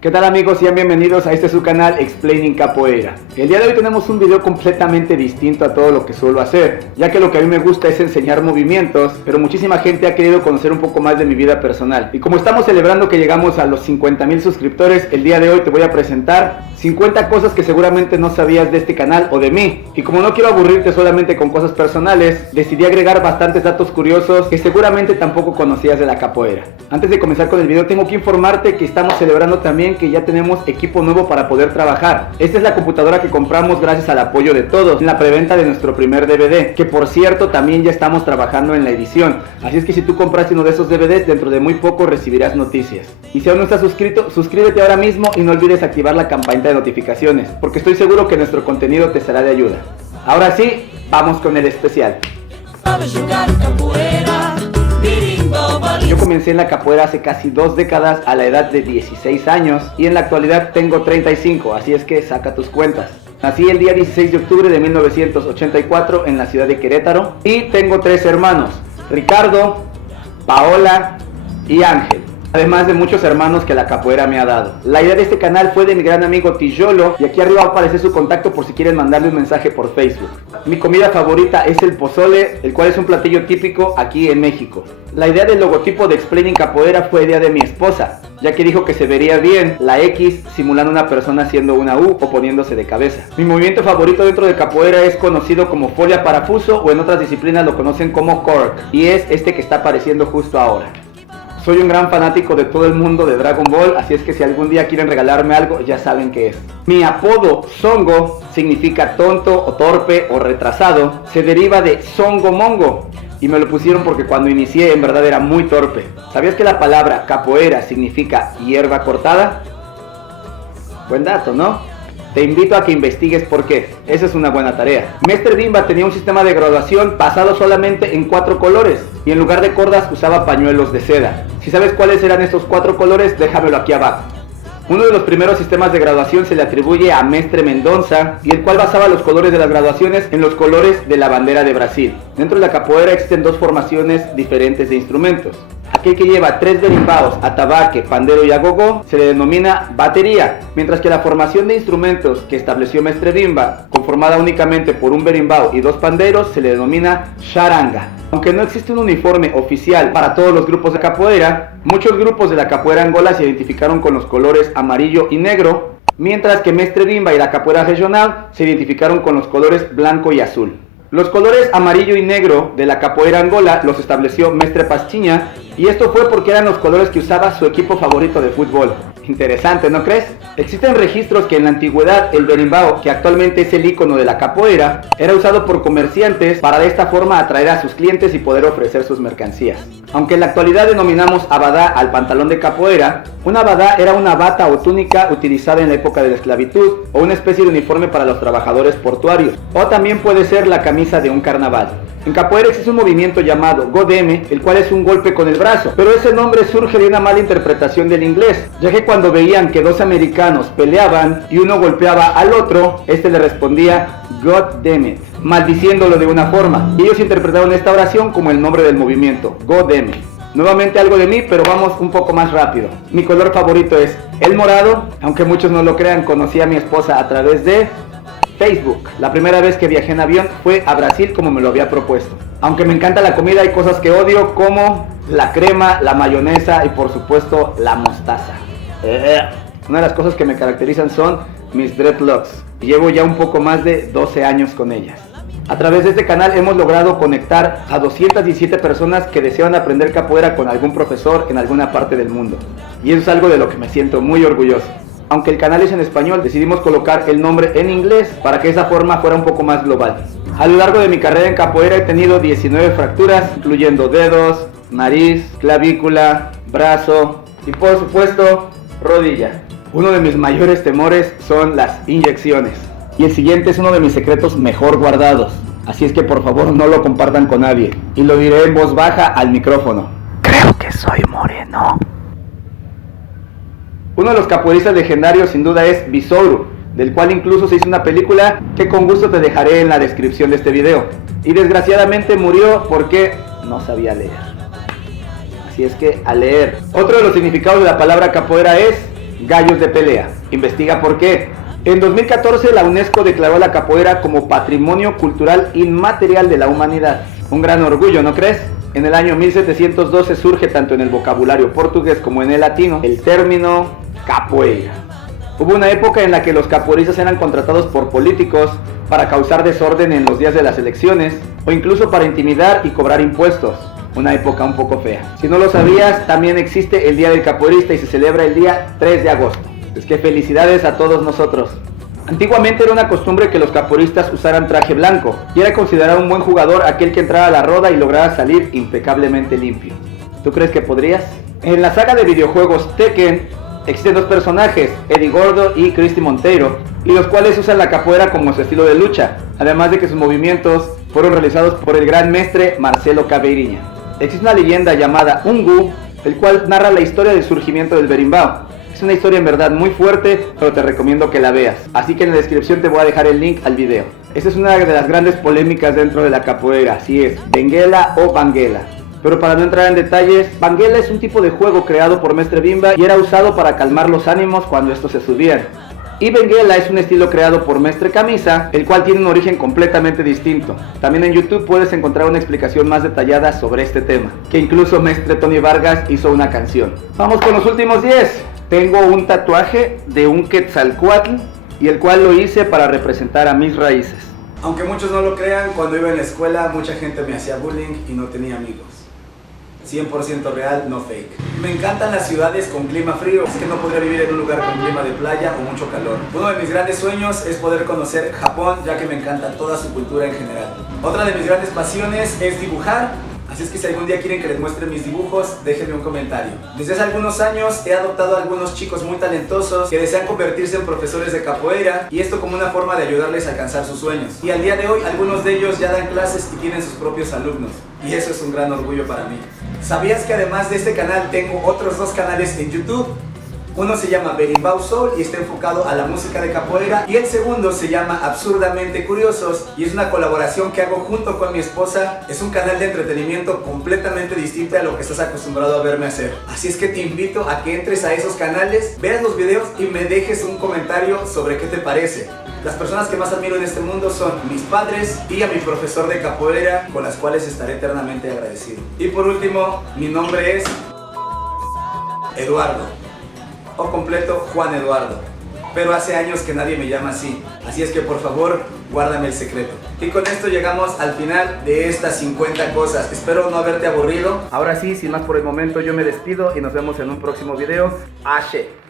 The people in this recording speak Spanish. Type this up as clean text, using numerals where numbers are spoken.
¿Qué tal amigos? Sean bienvenidos a este su canal Explaining Capoeira. El día de hoy tenemos un video completamente distinto a todo lo que suelo hacer, ya que lo que a mí me gusta es enseñar movimientos, pero muchísima gente ha querido conocer un poco más de mi vida personal. Y como estamos celebrando que llegamos a los 50,000 suscriptores, el día de hoy te voy a presentar 50 cosas que seguramente no sabías de este canal o de mí. Y como no quiero aburrirte solamente con cosas personales, decidí agregar bastantes datos curiosos que seguramente tampoco conocías de la capoeira. Antes de comenzar con el video, tengo que informarte que estamos celebrando también que ya tenemos equipo nuevo para poder trabajar. Esta es la computadora que compramos gracias al apoyo de todos en la preventa de nuestro primer DVD, que por cierto también ya estamos trabajando en la edición. Así es que si tú compraste uno de esos DVDs, dentro de muy poco recibirás noticias. Y si aún no estás suscrito, suscríbete ahora mismo y no olvides activar la campanita de notificaciones, porque estoy seguro que nuestro contenido te será de ayuda. Ahora sí, vamos con el especial. Yo comencé en la capoeira hace casi 2 décadas a la edad de 16 años y en la actualidad tengo 35, así es que saca tus cuentas. Nací el día 16 de octubre de 1984 en la ciudad de Querétaro y tengo 3 hermanos, Ricardo, Paola y Ángel. Además de muchos hermanos que la capoeira me ha dado. La idea de este canal fue de mi gran amigo Tijolo y aquí arriba va a aparecer su contacto por si quieren mandarle un mensaje por Facebook. Mi comida favorita es el pozole, el cual es un platillo típico aquí en México. La idea del logotipo de Explaining Capoeira fue idea de mi esposa, ya que dijo que se vería bien la X simulando una persona haciendo una U o poniéndose de cabeza. Mi movimiento favorito dentro de capoeira es conocido como folia parafuso o en otras disciplinas lo conocen como cork y es este que está apareciendo justo ahora. Soy un gran fanático de todo el mundo de Dragon Ball, así es que si algún día quieren regalarme algo, ya saben qué es. Mi apodo Songo significa tonto o torpe o retrasado, se deriva de Songo Mongo y me lo pusieron porque cuando inicié en verdad era muy torpe. ¿Sabías que la palabra capoeira significa hierba cortada? Buen dato, ¿no? Te invito a que investigues por qué, esa es una buena tarea. Mestre Bimba tenía un sistema de graduación basado solamente en 4 colores y en lugar de cordas usaba pañuelos de seda. Si sabes cuáles eran estos 4 colores, déjamelo aquí abajo. Uno de los primeros sistemas de graduación se le atribuye a Mestre Mendonça y el cual basaba los colores de las graduaciones en los colores de la bandera de Brasil. Dentro de la capoeira existen 2 formaciones diferentes de instrumentos. Aquel que lleva 3 berimbaos, atabaque, pandero y agogó se le denomina batería, mientras que la formación de instrumentos que estableció Mestre Bimba, conformada únicamente por un berimbau y 2 panderos, se le denomina charanga. Aunque no existe un uniforme oficial para todos los grupos de capoeira, muchos grupos de la capoeira Angola se identificaron con los colores amarillo y negro, mientras que Mestre Bimba y la capoeira regional se identificaron con los colores blanco y azul. Los colores amarillo y negro de la capoeira Angola los estableció Mestre Pastinha y esto fue porque eran los colores que usaba su equipo favorito de fútbol. Interesante, ¿no crees? Existen registros que en la antigüedad el berimbau, que actualmente es el icono de la capoeira, era usado por comerciantes para de esta forma atraer a sus clientes y poder ofrecer sus mercancías. Aunque en la actualidad denominamos abadá al pantalón de capoeira, una abadá era una bata o túnica utilizada en la época de la esclavitud o una especie de uniforme para los trabajadores portuarios, o también puede ser la camisa de un carnaval. En capoeira existe un movimiento llamado godeme, el cual es un golpe con el brazo, pero ese nombre surge de una mala interpretación del inglés, ya que cuando veían que 2 americanos peleaban y uno golpeaba al otro, este le respondía God damn it, maldiciéndolo de una forma, y ellos interpretaron esta oración como el nombre del movimiento, God damn it. Nuevamente algo de mí, pero vamos un poco más rápido. Mi color favorito es el morado, aunque muchos no lo crean, conocí a mi esposa a través de Facebook. La primera vez que viajé en avión fue a Brasil como me lo había propuesto. Aunque me encanta la comida, hay cosas que odio como la crema, la mayonesa y por supuesto la mostaza. Una de las cosas que me caracterizan son mis dreadlocks. Llevo ya un poco más de 12 años con ellas. A través de este canal hemos logrado conectar a 217 personas que desean aprender capoeira con algún profesor en alguna parte del mundo. Y eso es algo de lo que me siento muy orgulloso. Aunque el canal es en español, decidimos colocar el nombre en inglés para que esa forma fuera un poco más global. A lo largo de mi carrera en capoeira he tenido 19 fracturas, incluyendo dedos, nariz, clavícula, brazo y por supuesto, rodilla. Uno de mis mayores temores son las inyecciones. Y el siguiente es uno de mis secretos mejor guardados. Así es que por favor no lo compartan con nadie. Y lo diré en voz baja al micrófono. Creo que soy moreno. Uno de los capoeiristas legendarios sin duda es Besouro, del cual incluso se hizo una película que con gusto te dejaré en la descripción de este video. Y desgraciadamente murió porque no sabía leer. Así es que a leer. Otro de los significados de la palabra capoeira es gallos de pelea. Investiga por qué. En 2014 la UNESCO declaró la capoeira como Patrimonio Cultural Inmaterial de la Humanidad. Un gran orgullo, ¿no crees? En el año 1712 surge tanto en el vocabulario portugués como en el latino el término capoeira. Hubo una época en la que los capoeiristas eran contratados por políticos para causar desorden en los días de las elecciones o incluso para intimidar y cobrar impuestos. Una época un poco fea. Si no lo sabías, también existe el Día del Capoeirista y se celebra el día 3 de agosto. Es que felicidades a todos nosotros. Antiguamente era una costumbre que los capoeiristas usaran traje blanco y era considerado un buen jugador aquel que entrara a la roda y lograra salir impecablemente limpio. ¿Tú crees que podrías? En la saga de videojuegos Tekken existen dos personajes, Eddie Gordo y Christy Monteiro, y los cuales usan la capoeira como su estilo de lucha, además de que sus movimientos fueron realizados por el gran mestre Marcelo Caveirinha. Existe una leyenda llamada Ungu, el cual narra la historia del surgimiento del berimbau. Es una historia en verdad muy fuerte, pero te recomiendo que la veas. Así que en la descripción te voy a dejar el link al video. Esta es una de las grandes polémicas dentro de la capoeira, así es, benguela o banguela. Pero para no entrar en detalles, banguela es un tipo de juego creado por Mestre Bimba y era usado para calmar los ánimos cuando estos se subían. Y benguela es un estilo creado por Mestre Camisa, el cual tiene un origen completamente distinto. También en YouTube puedes encontrar una explicación más detallada sobre este tema, que incluso Mestre Tony Vargas hizo una canción. Vamos con los últimos 10. Tengo un tatuaje de un Quetzalcóatl y el cual lo hice para representar a mis raíces. Aunque muchos no lo crean, cuando iba en la escuela mucha gente me hacía bullying y no tenía amigos. 100% real, no fake. Me encantan las ciudades con clima frío, es que no podría vivir en un lugar con clima de playa o mucho calor. Uno de mis grandes sueños es poder conocer Japón, ya que me encanta toda su cultura en general. Otra de mis grandes pasiones es dibujar, así es que si algún día quieren que les muestre mis dibujos, déjenme un comentario. Desde hace algunos años he adoptado a algunos chicos muy talentosos que desean convertirse en profesores de capoeira, y esto como una forma de ayudarles a alcanzar sus sueños. Y al día de hoy algunos de ellos ya dan clases y tienen sus propios alumnos, y eso es un gran orgullo para mí. ¿Sabías que además de este canal tengo otros dos canales en YouTube? Uno se llama Berimbau Soul y está enfocado a la música de capoeira, y el segundo se llama Absurdamente Curiosos y es una colaboración que hago junto con mi esposa. Es un canal de entretenimiento completamente distinto a lo que estás acostumbrado a verme hacer. Así es que te invito a que entres a esos canales, veas los videos y me dejes un comentario sobre qué te parece. Las personas que más admiro en este mundo son mis padres y a mi profesor de capoeira, con las cuales estaré eternamente agradecido. Y por último, mi nombre es Eduardo, o completo Juan Eduardo, pero hace años que nadie me llama así, así es que por favor guárdame el secreto. Y con esto llegamos al final de estas 50 cosas, espero no haberte aburrido. Ahora sí, sin más por el momento, yo me despido y nos vemos en un próximo video. Ashe.